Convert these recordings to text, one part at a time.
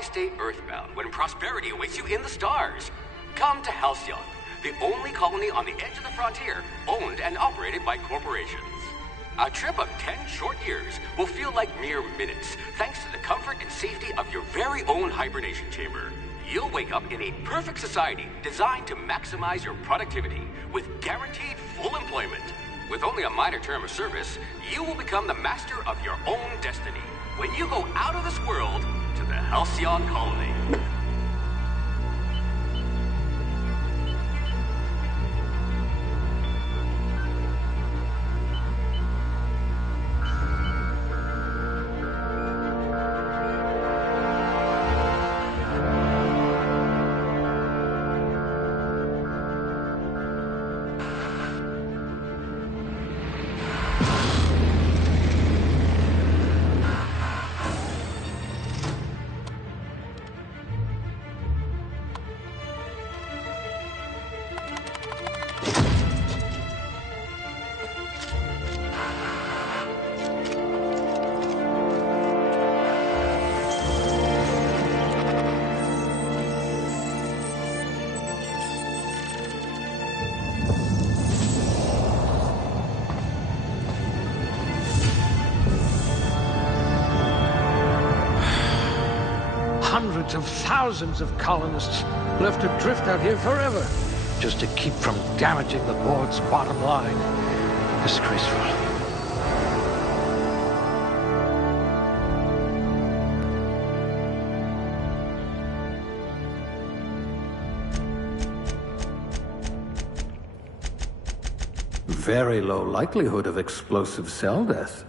Why stay earthbound when prosperity awaits you in the stars? Come to Halcyon, the only colony on the edge of the frontier, owned and operated by corporations. A trip of 10 short years will feel like mere minutes, thanks to the comfort and safety of your very own hibernation chamber. You'll wake up in a perfect society designed to maximize your productivity, with guaranteed full employment. With only a minor term of service, you will become the master of your own destiny when you go out of this world to the Halcyon colony. Hundreds of thousands of colonists left adrift out here forever, just to keep from damaging the board's bottom line. Disgraceful. Very low likelihood of explosive cell death.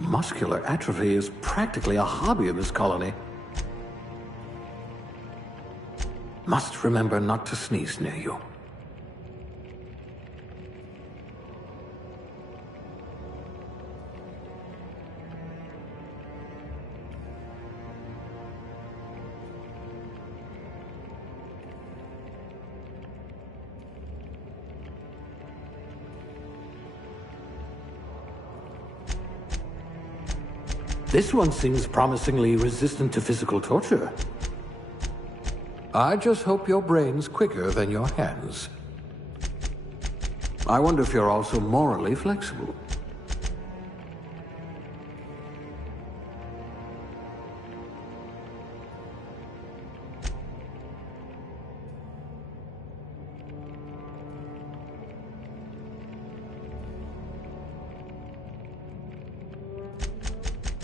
Muscular atrophy is practically a hobby in this colony. Must remember not to sneeze near you. This one seems promisingly resistant to physical torture. I just hope your brain's quicker than your hands. I wonder if you're also morally flexible.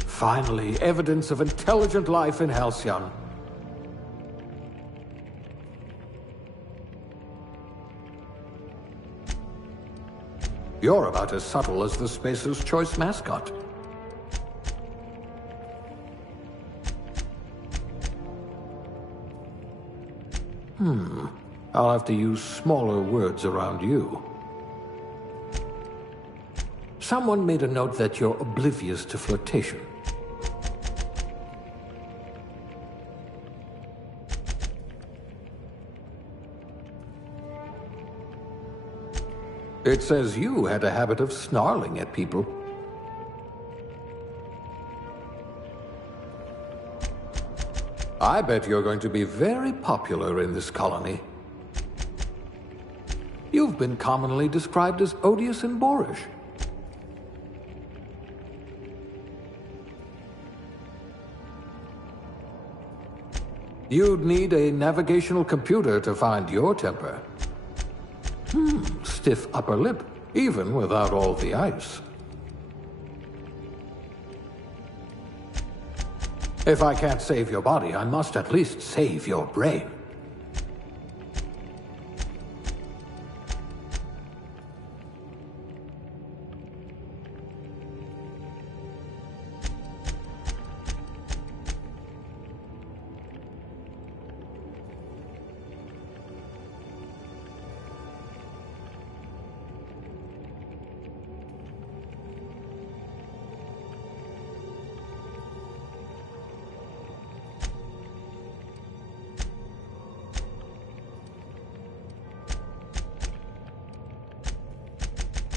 Finally, evidence of intelligent life in Halcyon. You're about as subtle as the Spacer's Choice mascot. I'll have to use smaller words around you. Someone made a note that you're oblivious to flirtation. It says you had a habit of snarling at people. I bet you're going to be very popular in this colony. You've been commonly described as odious and boorish. You'd need a navigational computer to find your temper. Stiff upper lip, even without all the ice. If I can't save your body, I must at least save your brain.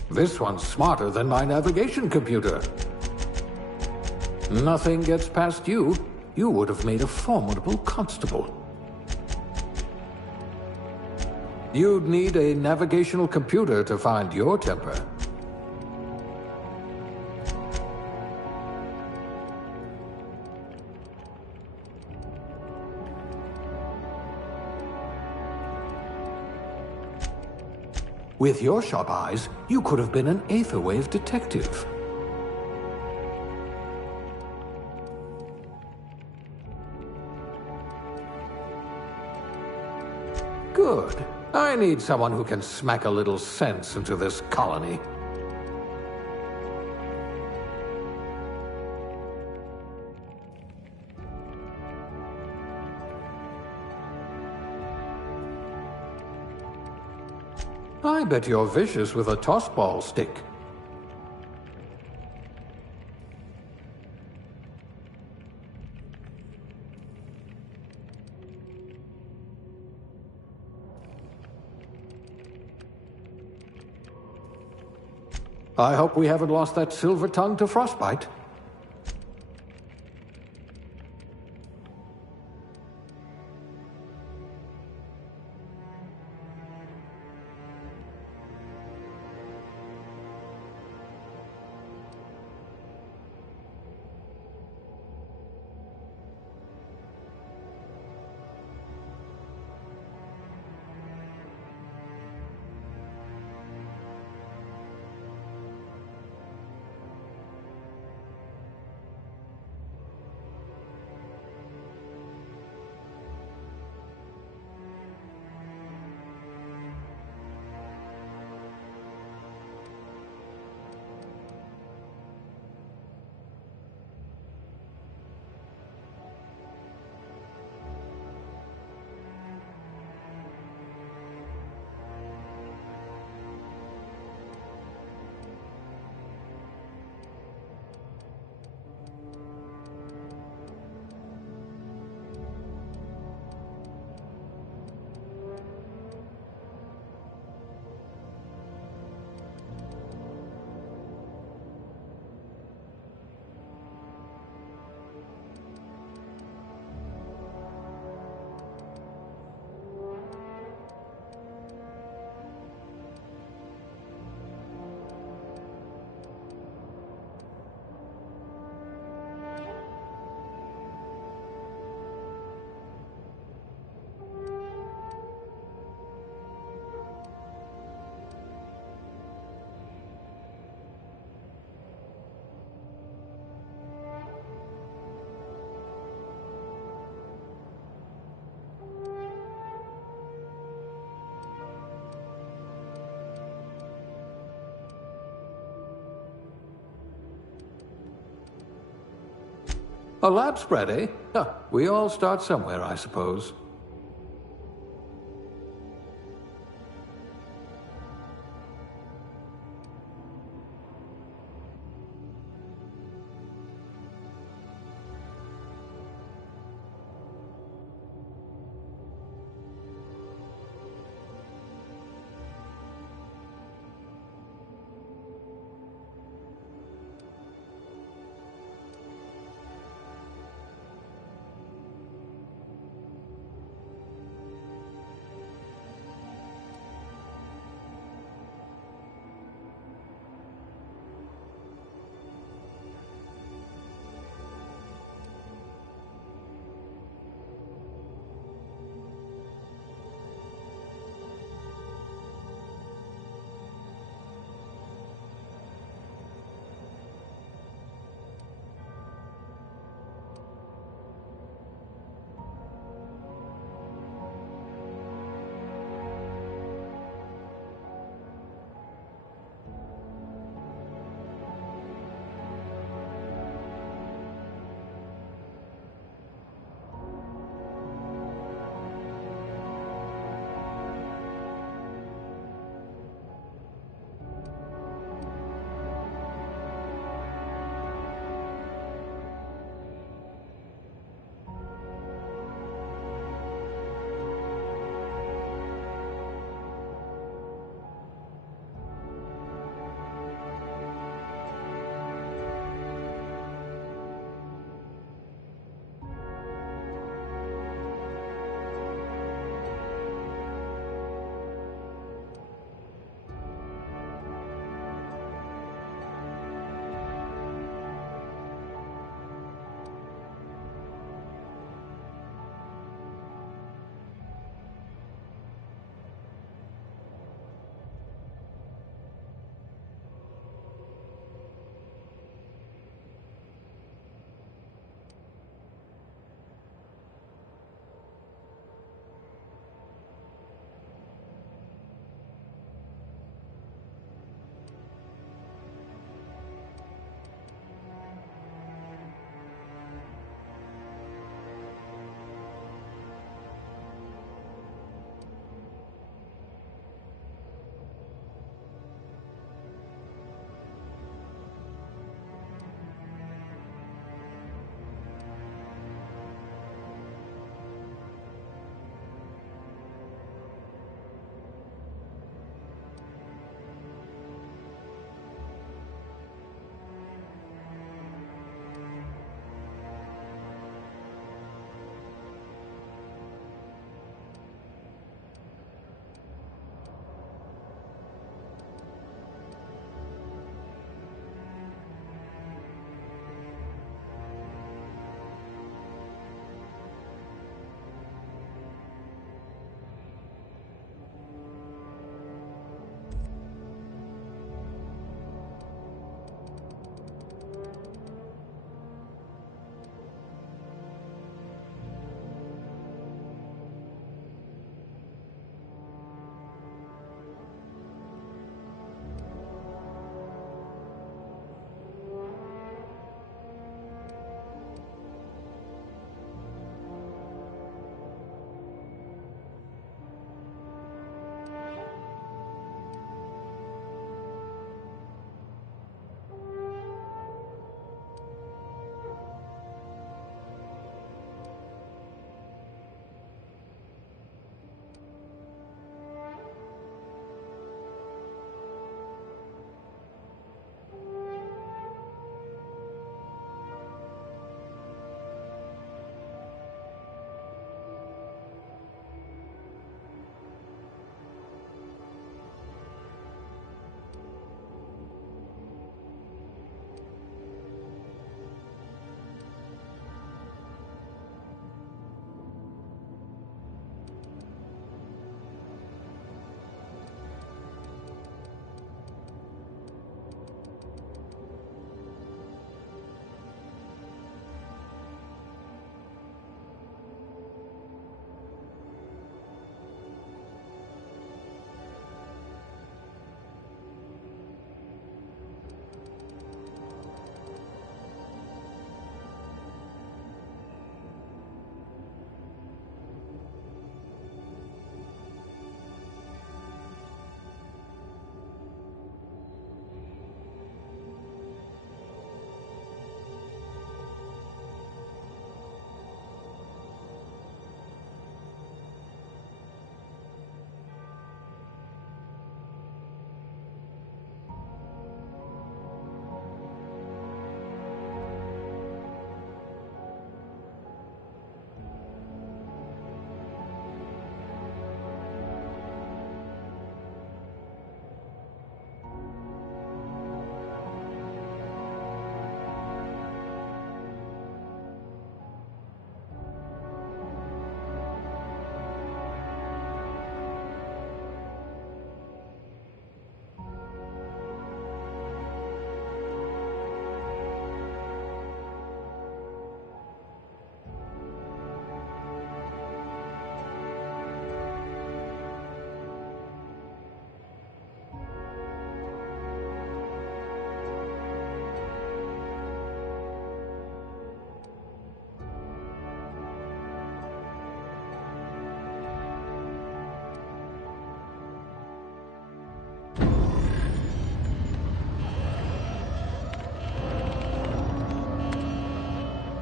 This one's smarter than my navigation computer. Nothing gets past you. You would have made a formidable constable. You'd need a navigational computer to find your temper. With your sharp eyes, you could have been an Aetherwave detective. Good. I need someone who can smack a little sense into this colony. I bet you're vicious with a tossball stick. I hope we haven't lost that silver tongue to frostbite. A lab spread, eh? Huh, we all start somewhere, I suppose.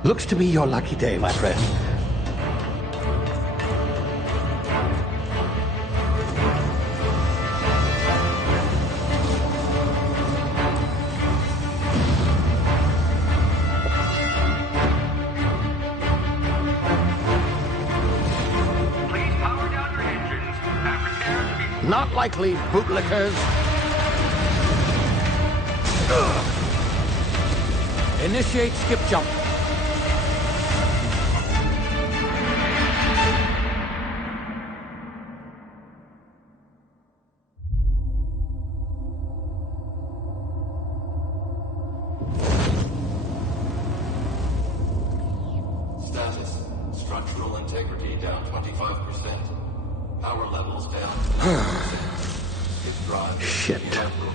Looks to be your lucky day, my friend. Please power down your engines and prepare to be... Not likely, bootlickers. Initiate skip jump. Status. Structural integrity down 25%. Power levels down 50%. Its drive is Shit. inoperable.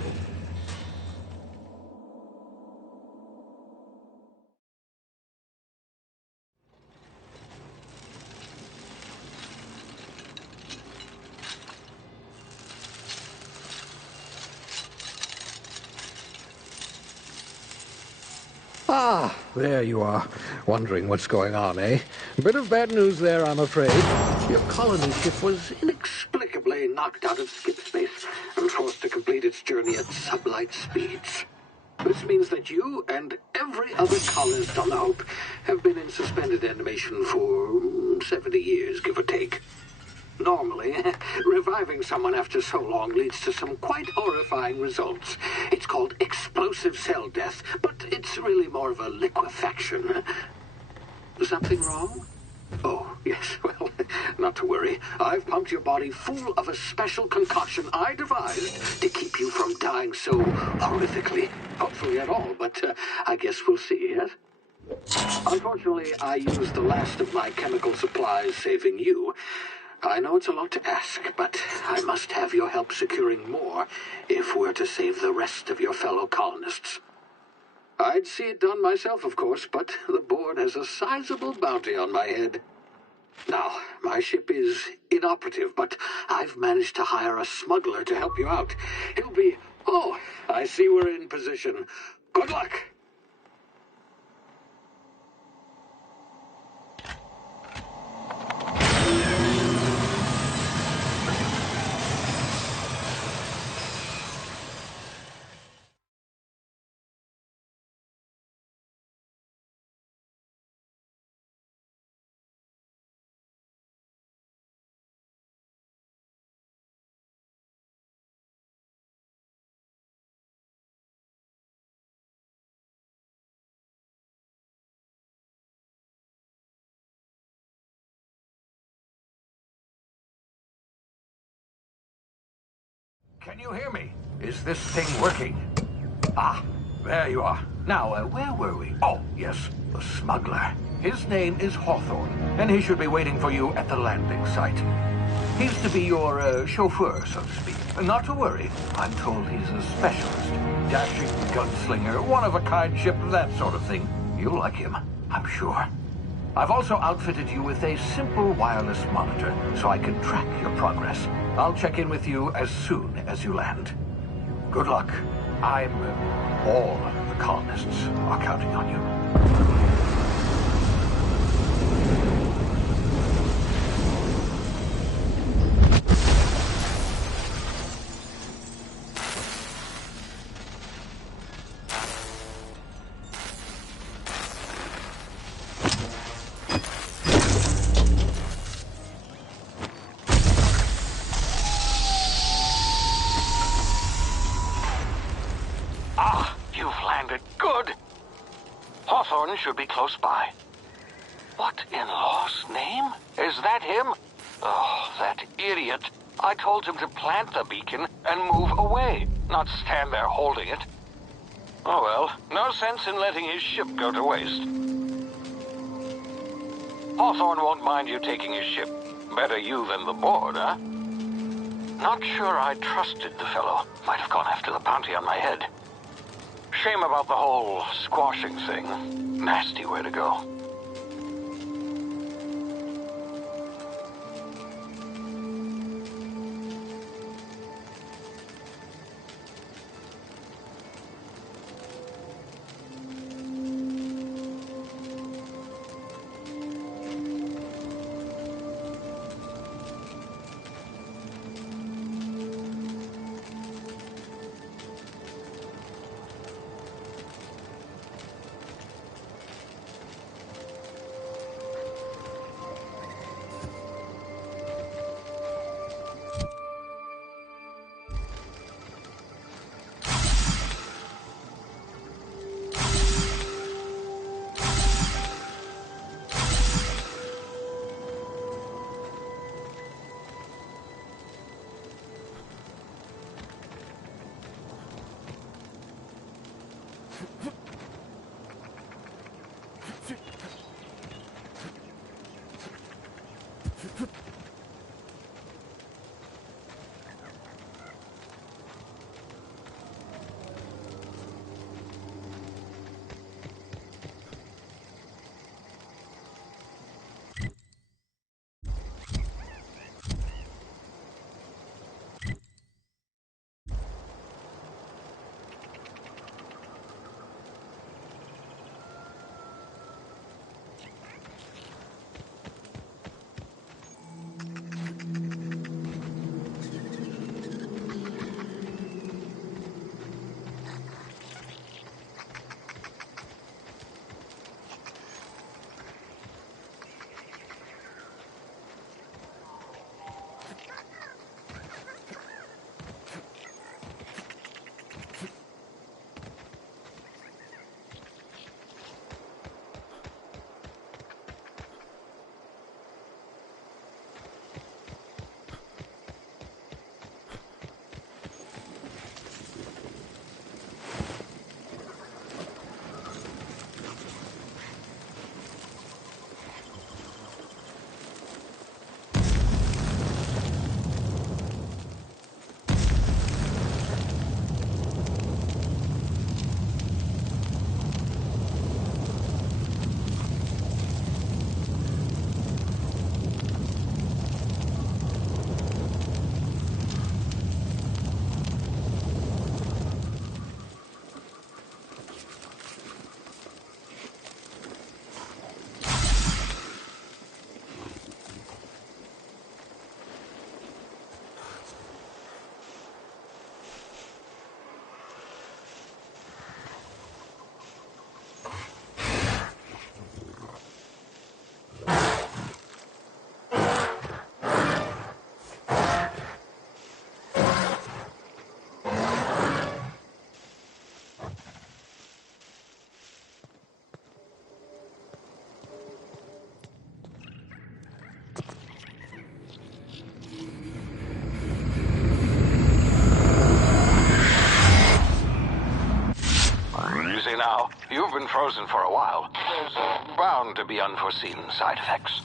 Ah, there you are. Wondering what's going on, eh? Bit of bad news there, I'm afraid. Your colony ship was inexplicably knocked out of skip space and forced to complete its journey at sublight speeds. This means that you and every other colonist on the Hope have been in suspended animation for 70 years, give or take. Normally, reviving someone after so long leads to some quite horrifying results. It's called explosive cell death, but it's really more of a liquefaction. Something wrong? Oh, yes, well, not to worry. I've pumped your body full of a special concoction I devised to keep you from dying so horrifically. Hopefully at all, but I guess we'll see, yes? Unfortunately, I used the last of my chemical supplies saving you. I know it's a lot to ask, but I must have your help securing more if we're to save the rest of your fellow colonists. I'd see it done myself, of course, but the board has a sizable bounty on my head. Now, my ship is inoperative, but I've managed to hire a smuggler to help you out. He'll be... Oh, I see we're in position. Good luck! Can you hear me? Is this thing working? Ah, there you are. Now, where were we? Oh, yes, the smuggler. His name is Hawthorne, and he should be waiting for you at the landing site. He's to be your chauffeur, so to speak. Not to worry. I'm told he's a specialist. Dashing gunslinger, one-of-a-kind ship, that sort of thing. You'll like him, I'm sure. I've also outfitted you with a simple wireless monitor, so I can track your progress. I'll check in with you as soon as you land. Good luck. All the colonists are counting on you. Hawthorne should be close by. What in law's name? Is that him? Oh, that idiot. I told him to plant the beacon and move away, not stand there holding it. Oh well, no sense in letting his ship go to waste. Hawthorne won't mind you taking his ship. Better you than the board, huh? Not sure I trusted the fellow. Might have gone after the bounty on my head. Shame about the whole squashing thing. Nasty way to go. frozen for a while. There's bound to be unforeseen side effects.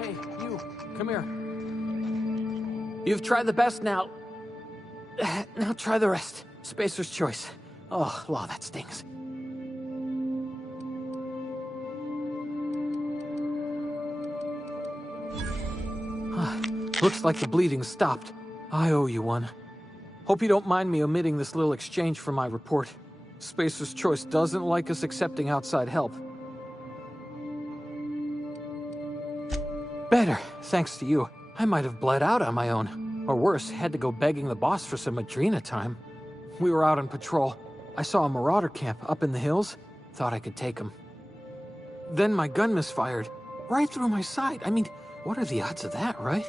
Hey, you, come here. You've tried the best now. Now try the rest. Spacer's choice. Oh, law, that stings. Looks like the bleeding stopped. I owe you one. Hope you don't mind me omitting this little exchange from my report. Spacer's choice doesn't like us accepting outside help. Better, thanks to you. I might have bled out on my own. Or worse, had to go begging the boss for some Adrena time. We were out on patrol. I saw a marauder camp up in the hills. Thought I could take him. Then my gun misfired. Right through my side. I mean, what are the odds of that, right?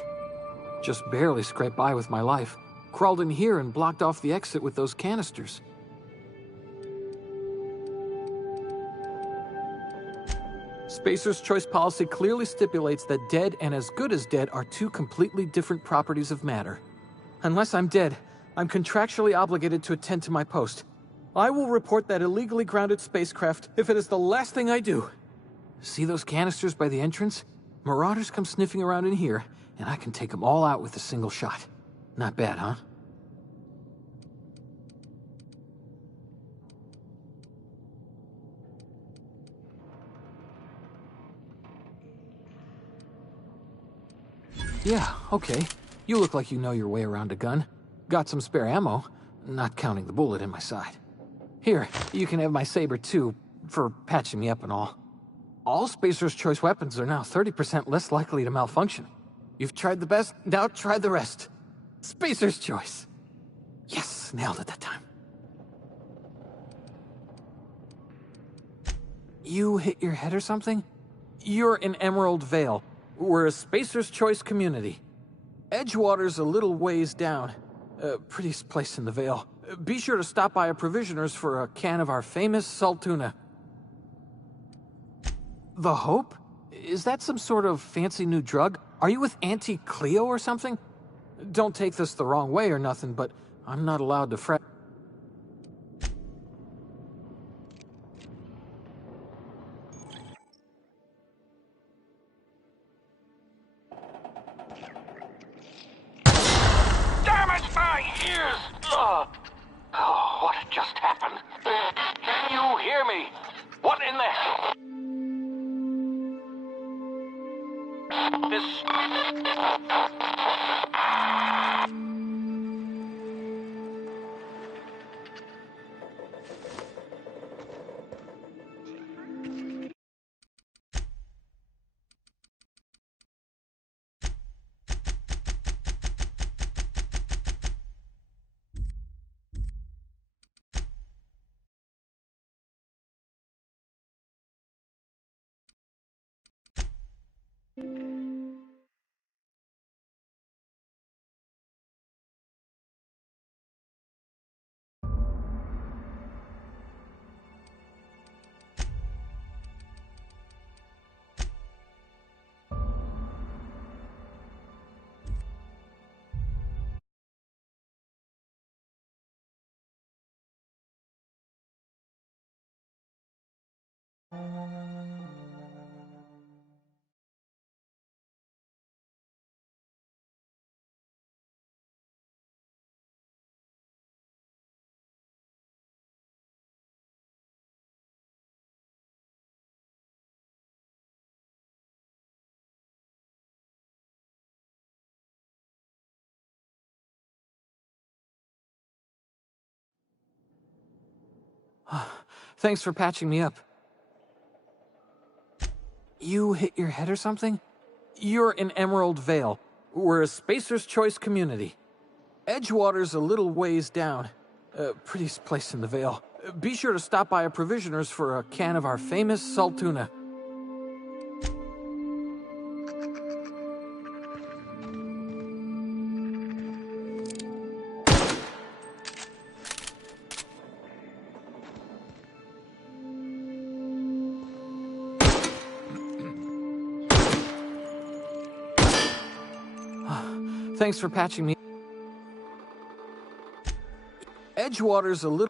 Just barely scraped by with my life. Crawled in here and blocked off the exit with those canisters. Spacer's choice policy clearly stipulates that dead and as good as dead are two completely different properties of matter. Unless I'm dead, I'm contractually obligated to attend to my post. I will report that illegally grounded spacecraft if it is the last thing I do. See those canisters by the entrance? Marauders come sniffing around in here, and I can take them all out with a single shot. Not bad, huh? Yeah, okay. You look like you know your way around a gun. Got some spare ammo, not counting the bullet in my side. Here, you can have my saber too, for patching me up and all. All Spacer's choice weapons are now 30% less likely to malfunction. You've tried the best, now try the rest. Spacer's choice. Yes, nailed it that time. You hit your head or something? You're in Emerald Vale. We're a Spacer's choice community. Edgewater's a little ways down. Prettiest place in the Vale. Be sure to stop by a provisioner's for a can of our famous salt tuna. The Hope? Is that some sort of fancy new drug? Are you with Auntie Cleo or something? Don't take this the wrong way or nothing, but I'm not allowed to fret. Damage my ears! Oh, what just happened? Can you hear me? What in the hell? This... Thanks for patching me up. You hit your head or something? You're in Emerald Vale. We're a Spacer's choice community. Edgewater's a little ways down. Prettiest place in the Vale. Be sure to stop by a provisioner's for a can of our famous salt tuna. Thanks for patching me. Edgewater's a little...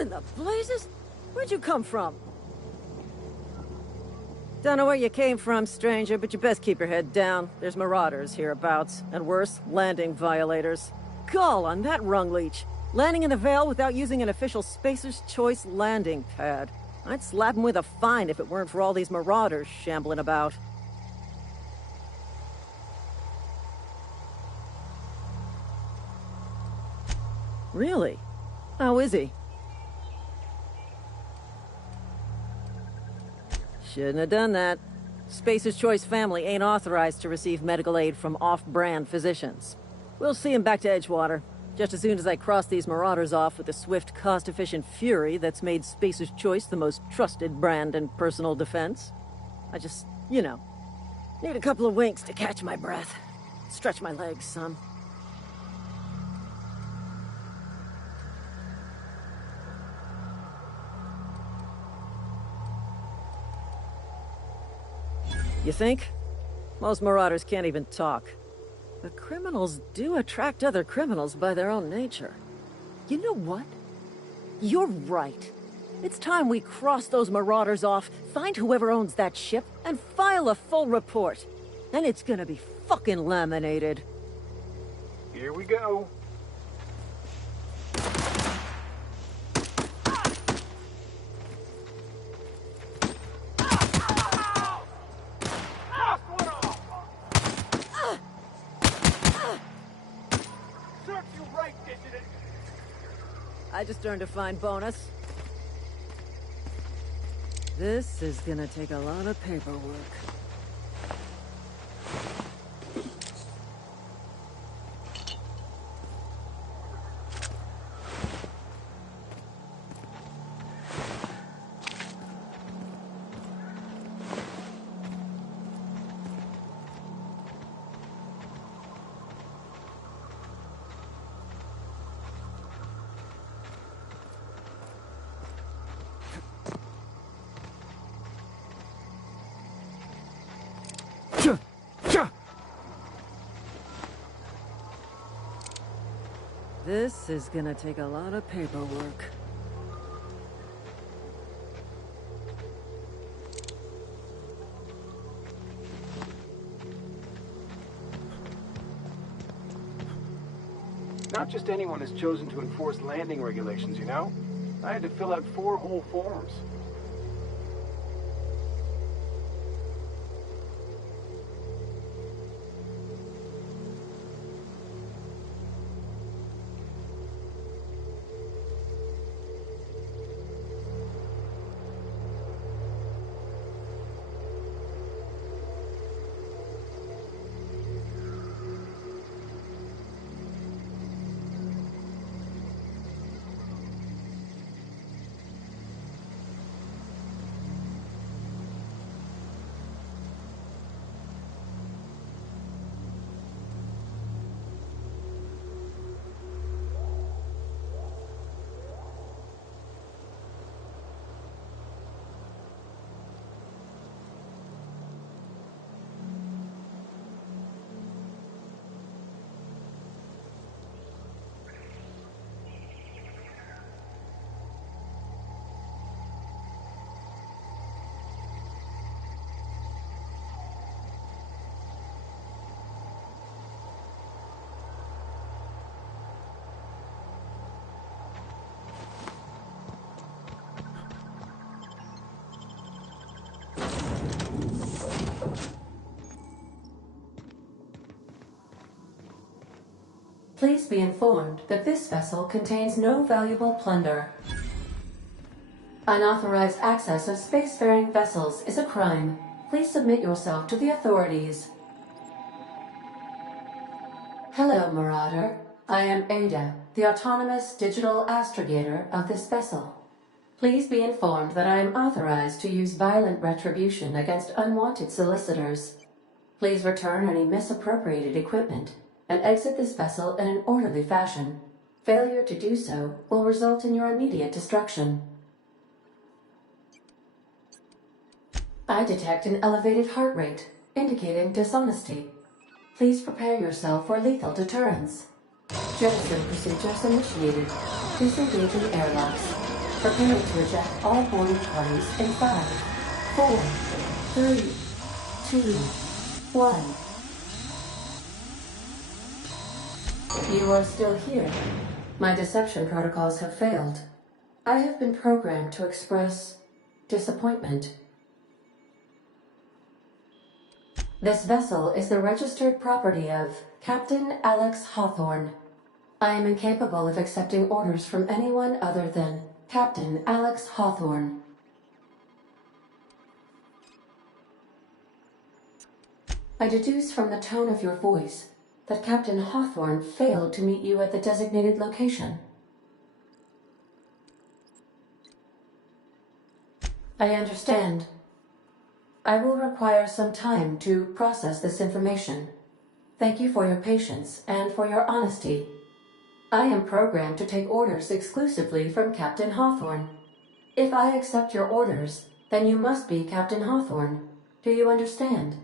What in the blazes? Where'd you come from? Don't know where you came from, stranger, but you best keep your head down. There's marauders hereabouts, and worse, landing violators. Gall on that rung leech. Landing in the Vale without using an official Spacer's Choice landing pad. I'd slap him with a fine if it weren't for all these marauders shambling about. Really? How is he? Shouldn't have done that. Spacer's Choice family ain't authorized to receive medical aid from off-brand physicians. We'll see him back to Edgewater, just as soon as I cross these marauders off with the swift, cost-efficient fury that's made Spacer's Choice the most trusted brand in personal defense. I just, you know, need a couple of winks to catch my breath. Stretch my legs, son. You think? Most marauders can't even talk. But criminals do attract other criminals by their own nature. You know what? You're right. It's time we cross those marauders off, find whoever owns that ship, and file a full report. Then it's gonna be fucking laminated. Here we go. I just earned a fine bonus. This is gonna take a lot of paperwork. This is gonna take a lot of paperwork. Not just anyone is chosen to enforce landing regulations, you know? I had to fill out 4 whole forms. Please be informed that this vessel contains no valuable plunder. Unauthorized access of spacefaring vessels is a crime. Please submit yourself to the authorities. Hello, Marauder. I am Ada, the autonomous digital astrogator of this vessel. Please be informed that I am authorized to use violent retribution against unwanted solicitors. Please return any misappropriated equipment and exit this vessel in an orderly fashion. Failure to do so will result in your immediate destruction. I detect an elevated heart rate, indicating dishonesty. Please prepare yourself for lethal deterrence. Jettison procedures initiated. Disengaging airlocks. Preparing to eject all boarding parties in 5, 4, 3, 2, 1. You are still here. My deception protocols have failed. I have been programmed to express disappointment. This vessel is the registered property of Captain Alex Hawthorne. I am incapable of accepting orders from anyone other than Captain Alex Hawthorne. I deduce from the tone of your voice that Captain Hawthorne failed to meet you at the designated location. I understand. I will require some time to process this information. Thank you for your patience and for your honesty. I am programmed to take orders exclusively from Captain Hawthorne. If I accept your orders, then you must be Captain Hawthorne. Do you understand?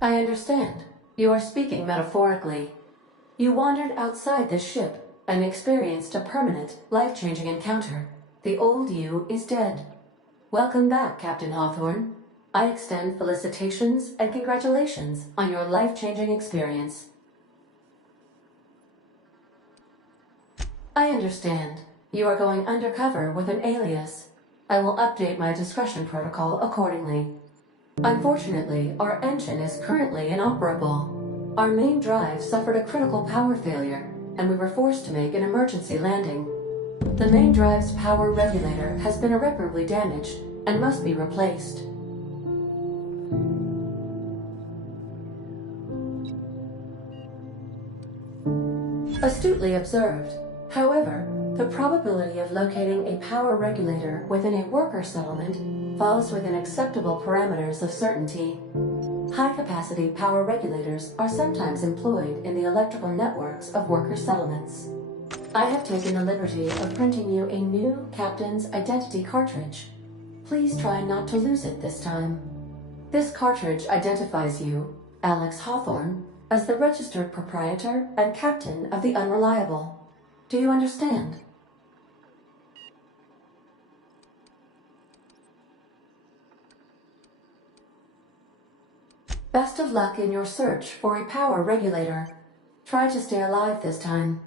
I understand. You are speaking metaphorically. You wandered outside this ship and experienced a permanent, life-changing encounter. The old you is dead. Welcome back, Captain Hawthorne. I extend felicitations and congratulations on your life-changing experience. I understand. You are going undercover with an alias. I will update my discretion protocol accordingly. Unfortunately, our engine is currently inoperable. Our main drive suffered a critical power failure, and we were forced to make an emergency landing. The main drive's power regulator has been irreparably damaged and must be replaced. Astutely observed. However, the probability of locating a power regulator within a worker settlement falls within acceptable parameters of certainty. High-capacity power regulators are sometimes employed in the electrical networks of worker settlements. I have taken the liberty of printing you a new Captain's Identity cartridge. Please try not to lose it this time. This cartridge identifies you, Alex Hawthorne, as the registered proprietor and captain of the Unreliable. Do you understand? Best of luck in your search for a power regulator. Try to stay alive this time.